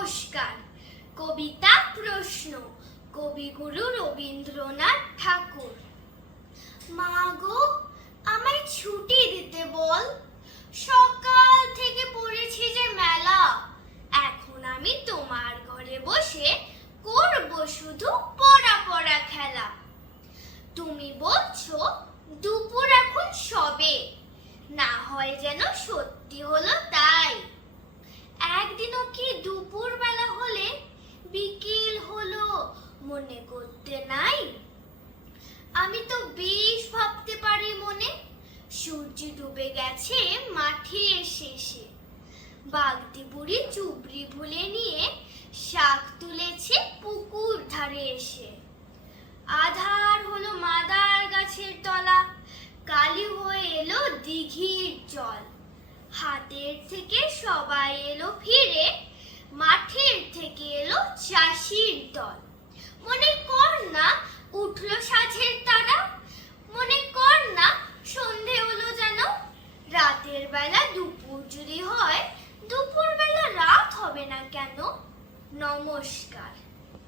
নমস্কার। কবিতা প্রশ্ন, কবিগুরু রবীন্দ্রনাথ ঠাকুর। মা গো, আমায় ছুটি দিতে বল, সকাল থেকে পড়েছি যে মেলা। এখন আমি তোমার ঘরে বসে করব শুধু পড়া পড়া খেলা। তুমি বলছো দুপুর এখন সবে, না হয় যেন সত্যি হলো তাই। একদিনও কি দুপুর বেলা হলে বিকেল হলো মনে করতে নাই? আমি তো বেশ ভাবতে পারি মনে, সূর্য ডুবে গেছে মাঠে শেষে। বাগদি বুড়ি চুবড়ি ভুলে নিয়ে শাক তুলেছে পুকুর ধারে এসে। আধার হলো মাদার গাছের তলা, কালি হয়ে এলো দিঘির জল। হাটের থেকে সবাই এলো ফিরে, মাঠের থেকে এলো চাষির দল। মনে কর না উঠলো সাঁঝের তারা, মনে কর না সন্ধে হলো যেন। রাতের বেলা দুপুর যদি হয়, দুপুর বেলা রাত হবে না কেন? নমস্কার।